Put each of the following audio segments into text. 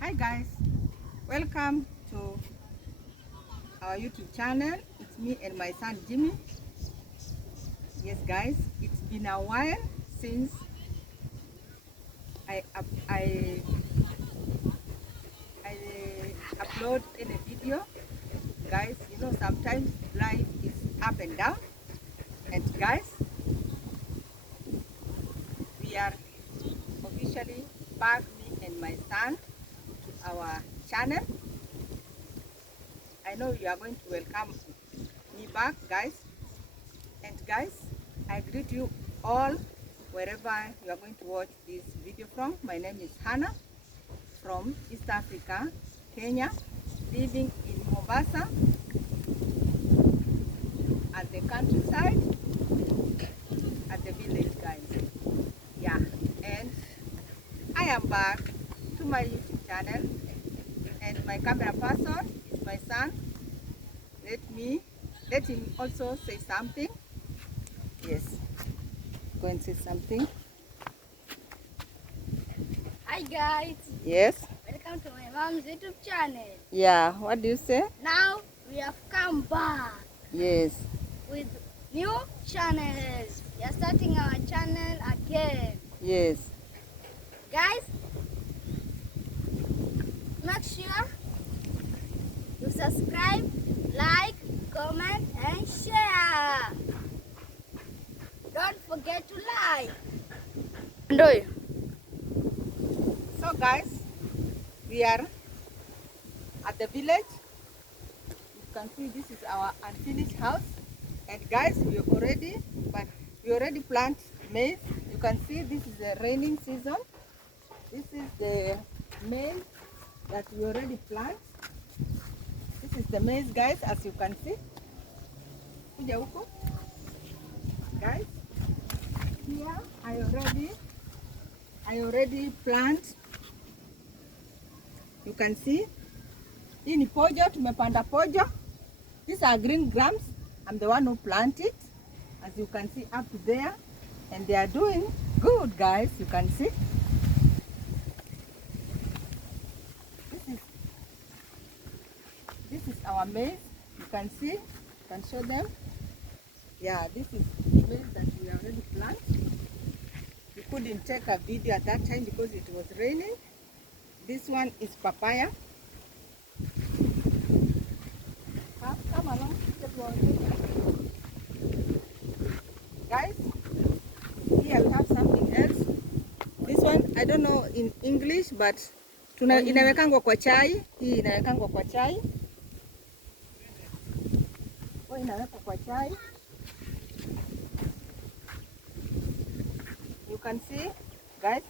Hi guys, welcome to our YouTube channel. It's me and my son Jimmy. Yes guys, it's been a while since I I upload any video. Guys, you know sometimes life is up and down. And guys, we are officially back, me and my son, to our channel. I know you are going to welcome me back, guys. And guys, I greet you all wherever you are going to watch this video from. My name is Hannah from East Africa, Kenya, living in Mombasa at the countryside, at the village, guys. Yeah, and I am back to my YouTube channel, and my camera person is my son. Let him also say something. Yes, go and say something. Hi guys. Yes. Welcome to my mom's YouTube channel. Yeah, what do you say? Now we have come back Yes. with new channels. We are starting our channel again. Yes. Guys, make sure you subscribe, like, comment and share. Don't forget to like. Ndoyo. So guys, we are at the village. You can see this is our unfinished house. And guys, we already plant maize. You can see this is the raining season. This is the maize that we already plant. This is the maize, guys, as you can see. Kuja huko. Guys, here I already plant. You can see. Hii ni pojo, tumepanda pojo. These are green grams. I'm the one who planted, as you can see up there, and they are doing good, guys. You can see. This is our maize. You can see. You can show them. Yeah, this is maize that we already planted. We couldn't take a video at that time because it was raining. This one is papaya. Come along. Guys, here we have something else. This one, I don't know in English, but inawekangwa kwa chai. Hii inawekangwa kwa chai. Inawekwa kwa chai. You can see, guys,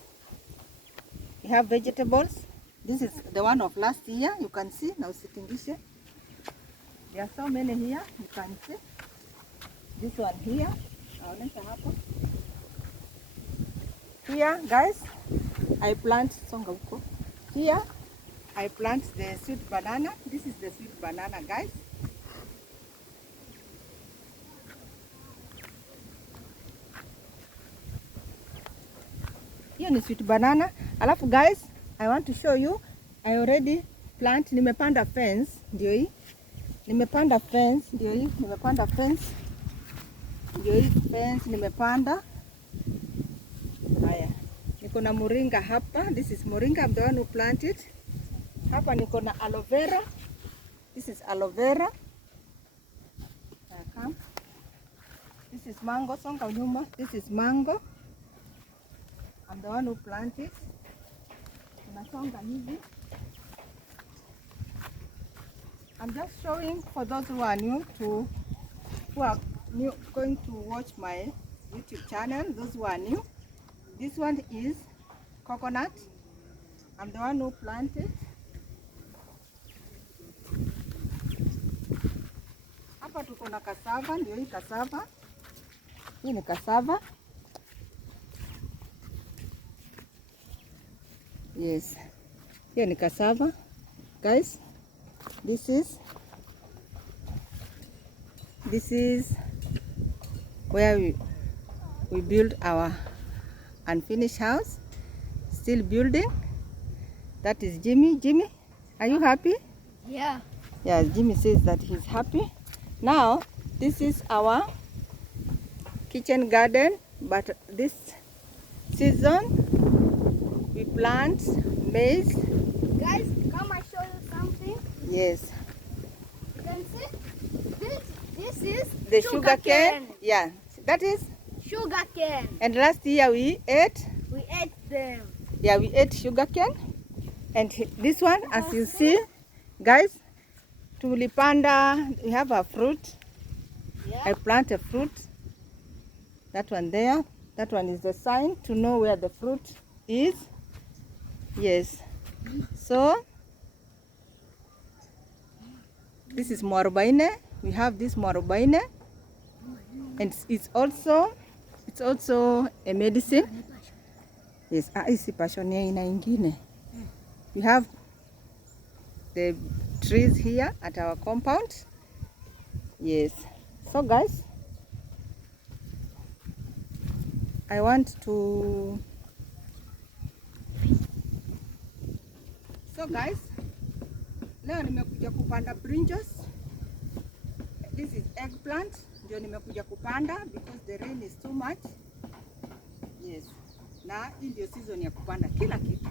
we have vegetables. This is the one of last year. You can see now sitting this here. There are so many here. You can see this one here. Here, guys, I plant songa huko. Here, I plant the sweet banana. This is the sweet banana, guys. Here is sweet banana. Alafu, guys, I want to show you. I already plant. Nimepanda fence. Ndio hii. Nimepanda fence. Ndio hii. Nimepanda fence. Ndio hii fence nimepanda. Haya. Niko na moringa hapa. This is moringa. I'm the one who planted. Hapa niko na aloe vera. This is aloe vera. This is mango. Songa nyuma. This is mango. I'm the one who planted. Unasonga hivi. I'm just showing for those who are new who are going to watch my YouTube channel. Those who are new. This one is coconut. I'm the one who planted. Hapa tuko na cassava, ndio hii cassava. Hii ni cassava. Yes. Here ni cassava. Guys, this is where we build our unfinished house. Still building. That is Jimmy. Jimmy, are you happy? Yeah. Yeah, Jimmy says that he's happy. Now, this is our kitchen garden, but this season we plant maize. Guys, come I show you something. Yes. You can see this is The sugar cane. Yeah, that is. Sugar cane. And last year we ate. We ate them. Yeah, we ate sugar cane. And this one, as you see, guys, tulipanda, we have a fruit. Yeah. I plant a fruit. That one there. That one is the sign to know where the fruit is. Yes. So, this is mwarobaine. We have this mwarobaine. And it's also a medicine. Yes, isi passion ya ina ingine. We have the trees here at our compound. Yes. So guys, I want to... So guys, leo nimekuja kupanda brinjals. This is eggplant. Ndio nimekuja kupanda because the rain is too much. Yes. Na hii ndio season ya kupanda kila kitu.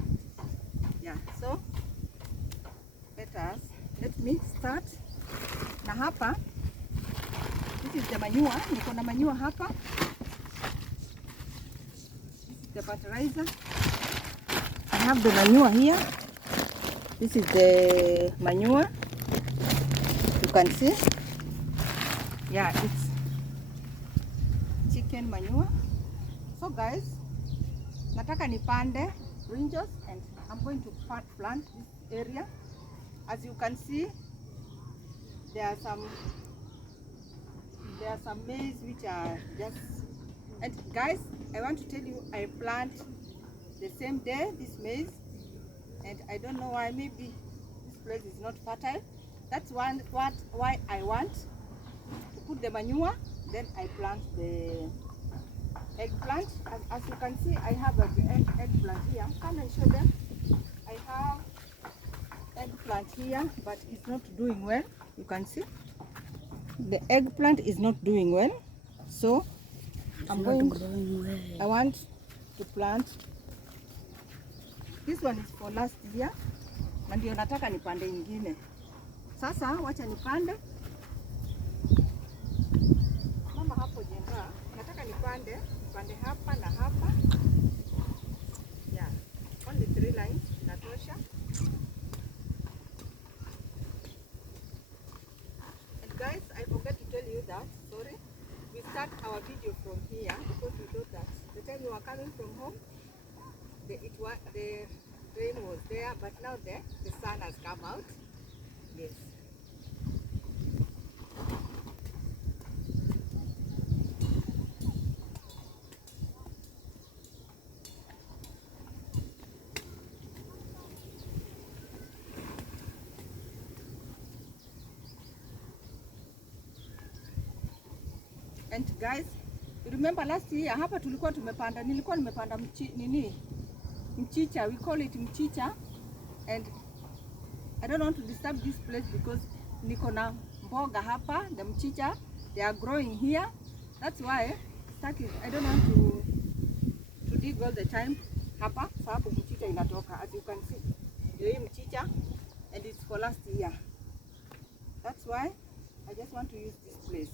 Yeah, so let me start. Na hapa, this is the manure. Niko na manure hapa. This is the fertilizer. I have the manure here. This is the manure. You can see. Yeah, it's chicken manure. So guys, nataka nipande brinjals and I'm going to plant this area. As you can see, there are some maize which are just... And guys, I want to tell you, I plant the same day this maize, and I don't know why. Maybe this place is not fertile. That's why I want to put the manure, then I plant the eggplant. As you can see, I have an eggplant here. Come and show them. I have eggplant here, but it's not doing well. You can see the eggplant is not doing well, so I want to plant. This one is for last year, na ndio nataka nipande ingine. Sasa wacha nipande. Mama hapo jenga, nataka nipande hapa na hapa. Yeah, only 3 lines natosha. And guys, I forgot to tell you that, sorry, we start our video from here because we thought that the time we were coming from home, the rain was there, but now the sun has come out. Yes. And guys, you remember last year hapa tulikuwa tumepanda, nilikuwa nimepanda mchicha, we call it mchicha, and I don't want to disturb this place because niko na mboga hapa, the mchicha, they are growing here. That's why I don't want to dig all the time hapa, sababu mchicha inatoka. As you can see, hii mchicha, and it's for last year. That's why I just want to use this place.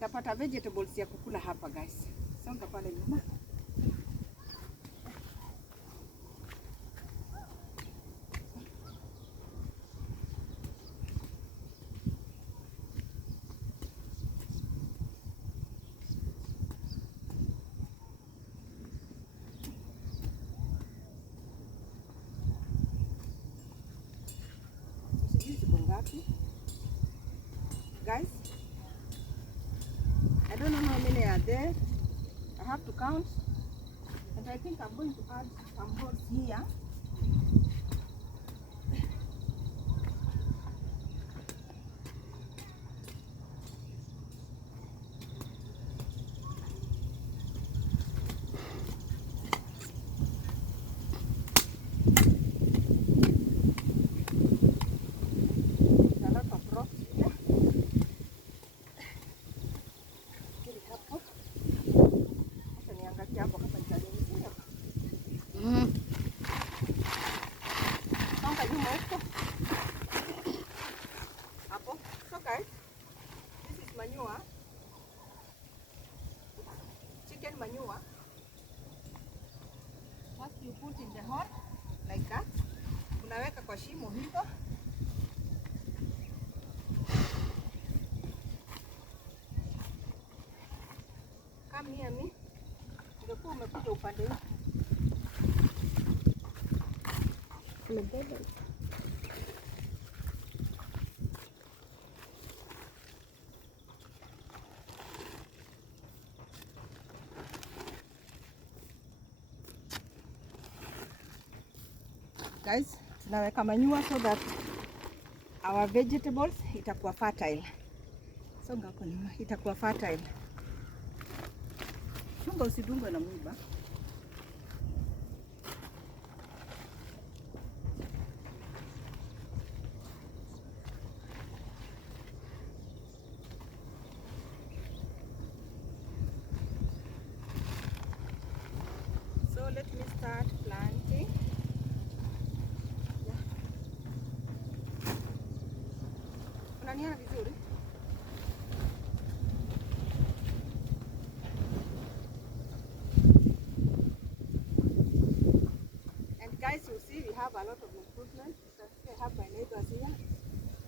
Tapata vegetables ya kukula hapa guys. Songa pale nyuma. Guys, I don't know how many are there. I have to count, and I think I'm going to add some holes here. manure, chicken manure. First you put in the hole like that. Unaweka kwa shimo hivyo. Come near me. Ungekuwa umekuja upande huu. Guys, tunaweka manure so that our vegetables itakuwa fertile. Songa hapo nyuma, itakuwa fertile. Chunga usidungwe na mwiba. So let me start planting. Unaniona vizuri? And guys, you see we have a lot of improvement. You can see I have my neighbors here.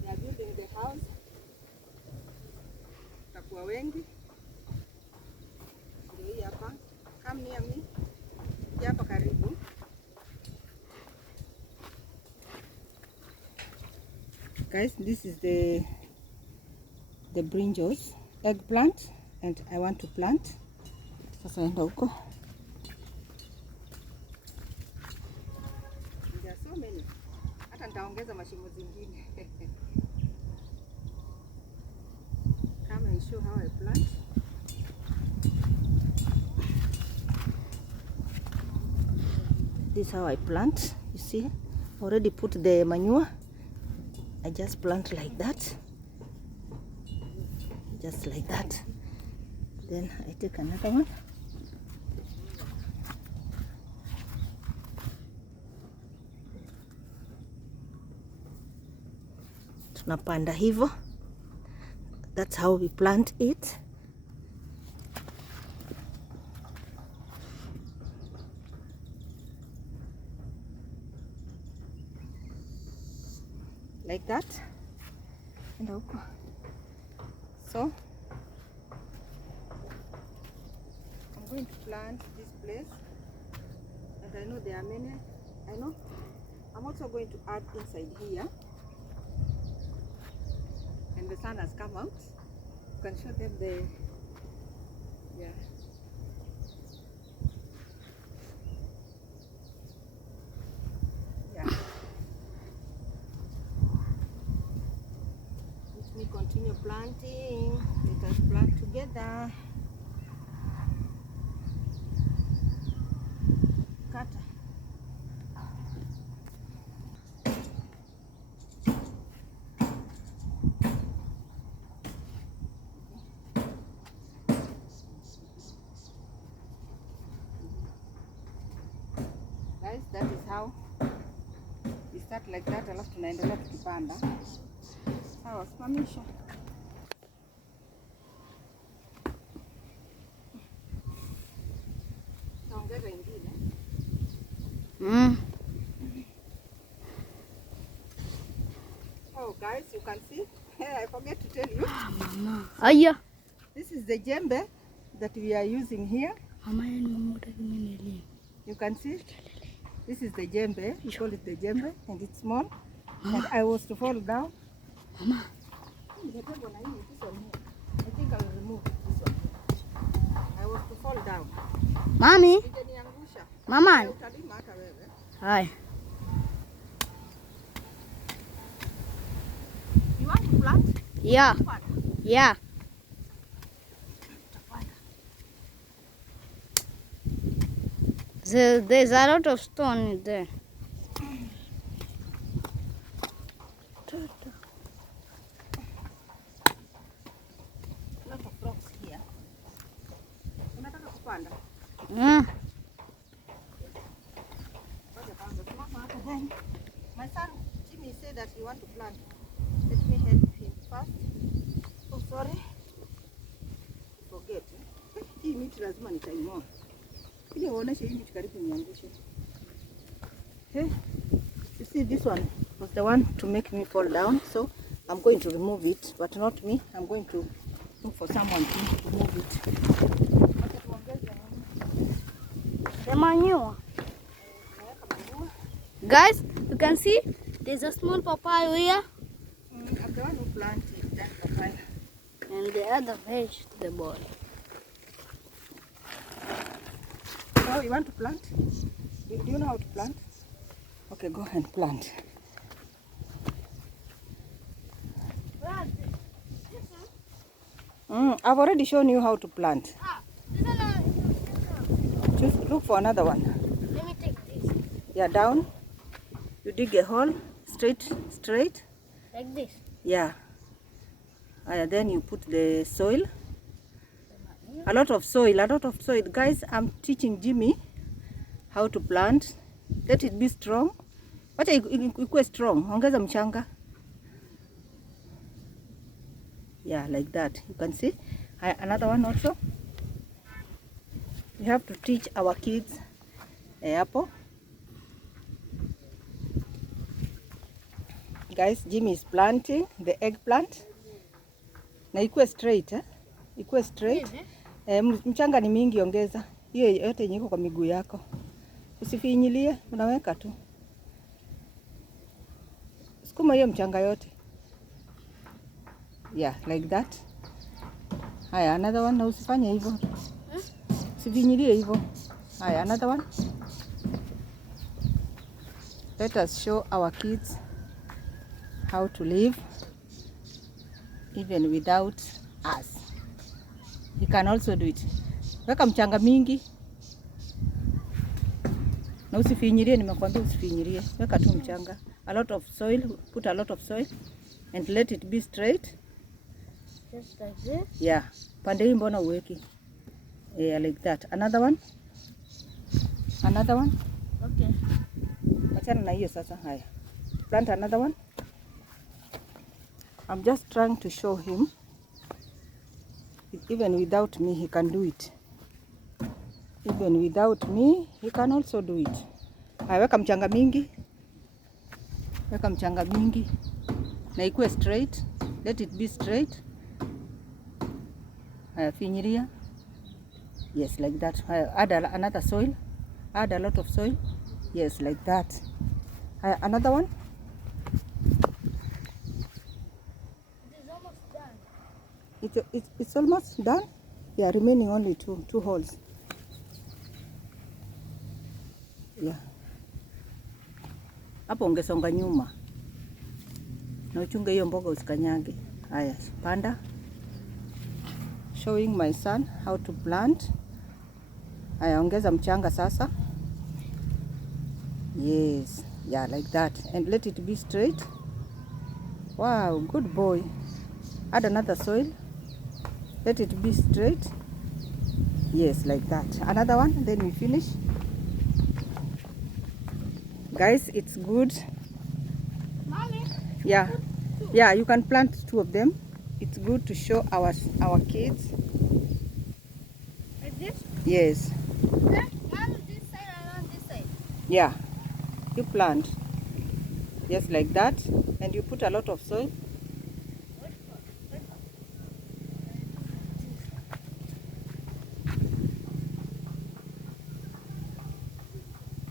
They are building the house. Takuwa wengi. Ndio hii hapa. Come near me. Hii hapa karibu. Guys, this is the brinjals, eggplant, and I want to plant. Sasa enda huko. There are so many. Hata nitaongeza mashimo zingine. Come and show how I plant. This is how I plant. You see, already put the manure. I just plant like that. Just like that. Then I take another one. Tunapanda hivyo. That's how we plant it. Like that. And huko. So I'm going to plant this place, and I know there are many. I know I'm also going to add inside here, and the sun has come out. You can show them the yeah. Yeah. Let me continue planting. Let us plant together. Kata. Guys, that is how we start like that, alafu tunaendelea tukipanda. Sawa, simamisha. Taongeza ingine. Oh guys, you can see. I forget to tell you. Mama. Aya. This is the jembe that we are using here. Mama, you can see. This is the jembe. We call it the jembe, and it's small. And I was to fall down. Mama. This one here. I think I will remove this one. I was to fall down. Mami. Mama. Hi. You want to plant? Yeah. Yeah. There's a lot of stone there. Lot of rocks here. Unataka kupanda? My son Jimmy said that he want to plant. Let me help him first. Oh, sorry. mti lazima nitaing'oa. Ili uoneshe hii mti karibu niangushe. Hey, you see this one was the one to make me fall down, so I'm going to remove it, but not me. I'm going to look for someone to remove it. The manure. Guys, you can see there's a small papaya here. I'm the one who planted that papaya. And the other vegetable. Oh, you want to plant? Do you know how to plant? Okay, go and plant. I've already shown you how to plant. Just look for another one. Let me take this. Yeah, down. You dig a hole, straight. Like this. Yeah. Then you put the soil. A lot of soil. Guys, I'm teaching Jimmy how to plant. Let it be strong. Wacha ikuwe strong. Ongeza mchanga. Yeah, like that. You can see. Another one also. We have to teach our kids apple. Guys, Jimmy is planting the eggplant. Na ikuwe straight, Ikuwe straight. Mchanga ni mingi, ongeza. Hiyo yote yenye iko kwa miguu yako. Usifinyilie, unaweka tu. Sukuma hiyo mchanga yote. Yeah, like that. Haya, another one. Na usifanye hivyo. Usifinyilie hivyo. Haya, another one. Let us show our kids how to live even without us. You can also do it. Weka mchanga mingi. Na usifinyilie, nimekwambia usifinyilie. Weka tu mchanga. A lot of soil, put a lot of soil and let it be straight. Just like this? Yeah. Pande hii mbona uweki? Yeah, like that. Another one? Another one? Okay. Achana na hiyo sasa. Haya. Plant another one. I'm just trying to show him. Even without me, he can do it. Even without me, he can also do it. Haya, weka mchanga mingi. Weka mchanga mingi. Na ikuwe straight. Let it be straight. Haya, finyiria. Yes, like that. Haya, add another soil. Add a lot of soil. Yes, like that. Haya, another one. It is almost done. It's almost done. There are remaining only two holes. Yeah. Hapo ungesonga nyuma. Na uchunge hiyo mboga usikanyage. Haya, panda. Showing my son how to plant. Haya, ongeza mchanga sasa. Yes. Yeah, like that. And let it be straight. Wow, good boy. Add another soil. Let it be straight. Yes, like that. Another one, then we finish. Guys, it's good. Mommy. Yeah. Yeah, you can plant 2 of them. It's good to show our kids. Like this? Yes. Okay. One this side and one this side. Yeah. You plant. Just like that. And you put a lot of soil.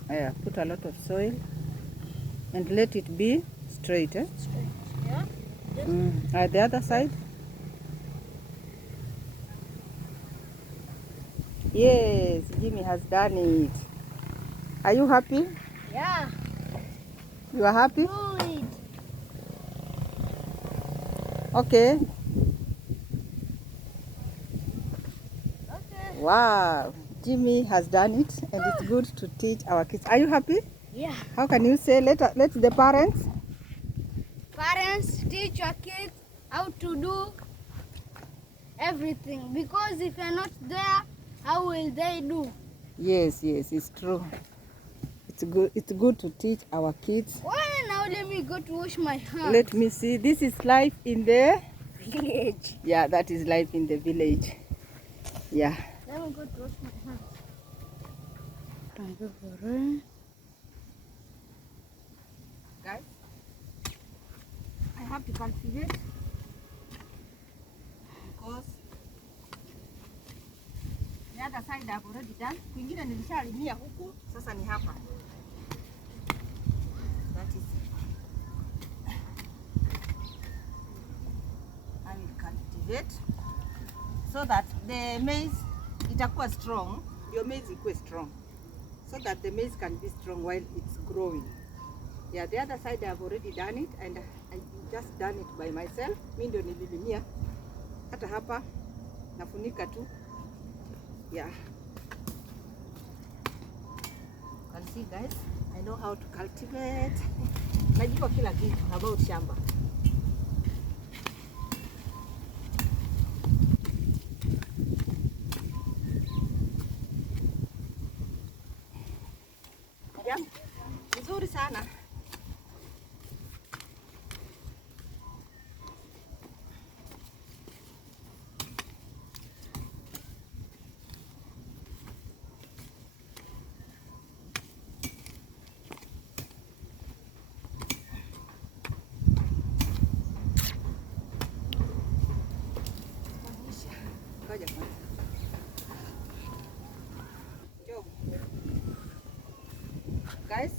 Yeah, put a lot of soil. And let it be straight. Straight. Yeah. The other side. Yes, Jimmy has done it. Are you happy? Yeah. You are happy? Do it. Okay. Okay. Wow. Jimmy has done it, and it's good to teach our kids. Are you happy? Yeah. How can you say? Let the parents. Parents teach your kids how to do everything, because if you're not there, how will they do? Yes, it's true. It's good to teach our kids. Well, now let me go to wash my hands. Let me see. This is life in the Village. Yeah, that is life in the village. Yeah. Let me go to wash my hands. Thank you for it. Guys, I have to cultivate because the other side I've already done. Kwingine nilishalimia huku, sasa ni hapa. That is, I will cultivate so that the maize itakuwa strong. Your maize ikuwe strong, so that the maize can be strong while it's growing. Yeah, the other side I've already done it and I just done it by myself. Mimi ndio nililimia. Hata hapa nafunika tu. Yeah. You can see guys, I know how to cultivate. Najua kila kitu about shamba. Yeah. Vizuri sana. Guys,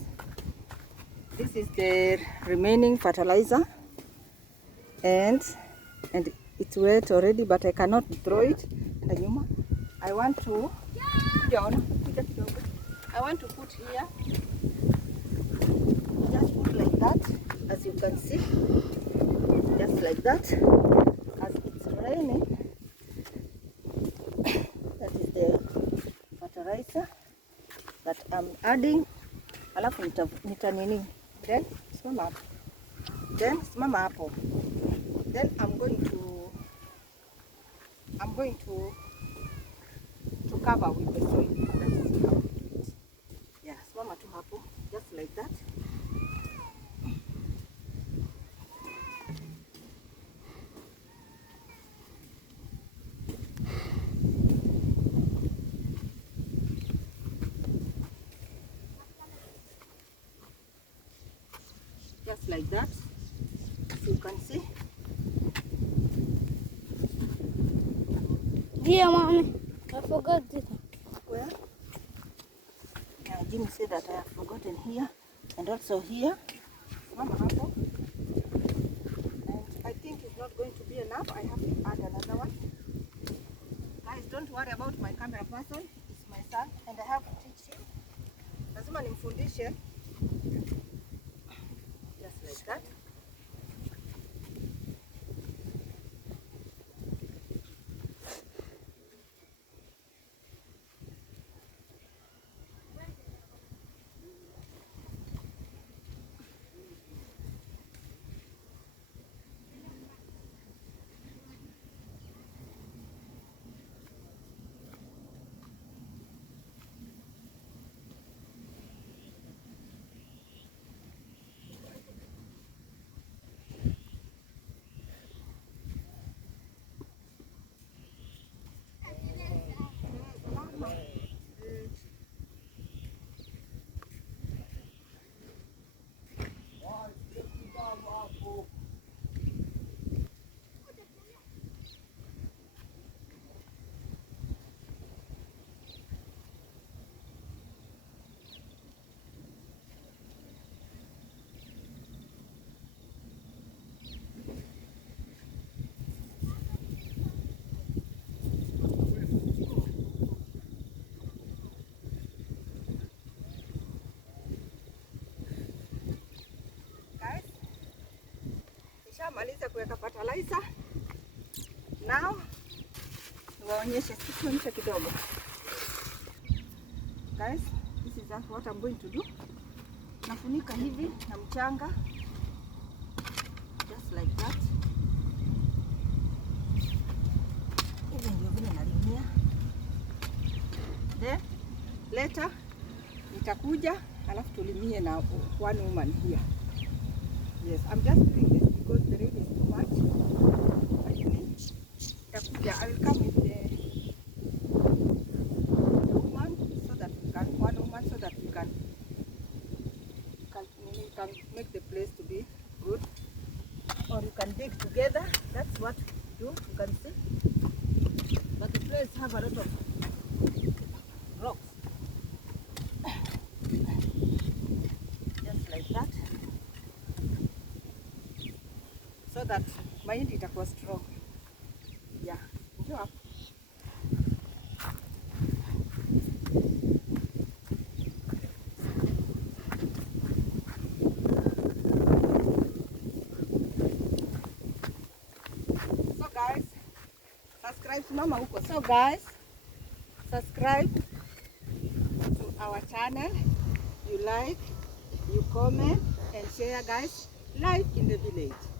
this is the remaining fertilizer and it's wet already, but I cannot throw it. I want to put here, just put like that, as you can see, just like that. As it's raining, that is the fertilizer that I'm adding. Alafu nita nini, then simama hapo, then I'm going to cover with the soil. That is how we do it. Yeah, simama tu hapo, just like that. Just like that, as you can see. Dear mommy, I forgot this. Where? Yeah, Jimmy said that I have forgotten here and also here. Mama hapo. And I think it's not going to be enough. I have to add another one. Guys, don't worry about my camera person. It's my son and I have to teach him. Lazima nimfundishe. Just like that. Maliza kuweka fertilizer. Now niwaonyeshe kidogo. Guys, this is what I'm going to do. Nafunika hivi na mchanga. Just like that. Hivi ndio vile nalimia. Then later nitakuja alafu tulimie na one woman here. Yes, I'm just doing this because the rain is too much. I will come with place to be good. Or you can dig together. That's what you do. You can see. But the place have a lot of rocks. Just like that. So that mahindi itakuwa strong. Yeah. Njoo hapo. So guys, subscribe to Mama huko. So guys, subscribe to our channel. You like, you comment and share guys. Life in the village.